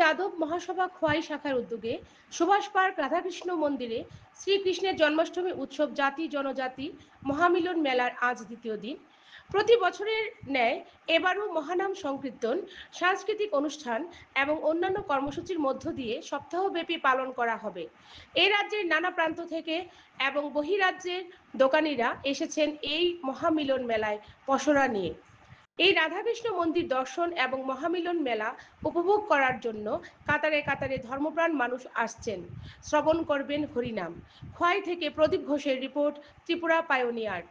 যাদব মহাসভা খোয়াই শাখার উদ্যোগে সুভাষ পার্ক রাধাকৃষ্ণ মন্দিরে শ্রীকৃষ্ণের জন্মাষ্টমী উৎসব জাতি জনজাতি মহামিলন মেলার আজ দ্বিতীয় দিন। প্রতি বছরের ন্যায় এবারও মহানাম সংকীর্তন, সাংস্কৃতিক অনুষ্ঠান এবং অন্যান্য কর্মসূচির মধ্য দিয়ে সপ্তাহব্যাপী পালন করা হবে। এই রাজ্যের নানা প্রান্ত থেকে এবং বহিরাজ্যের দোকানিরা এসেছেন এই মহামিলন মেলায় পসরা নিয়ে। এই রাধাকৃষ্ণ মন্দির দর্শন এবং মহামিলন মেলা উপভোগ করার জন্য কাতারে কাতারে ধর্মপ্রাণ মানুষ আসছেন। শ্রবণ করবেন হরিনাম। খোয়াই থেকে প্রদীপ ঘোষের রিপোর্ট, ত্রিপুরা পায়োনিয়ার।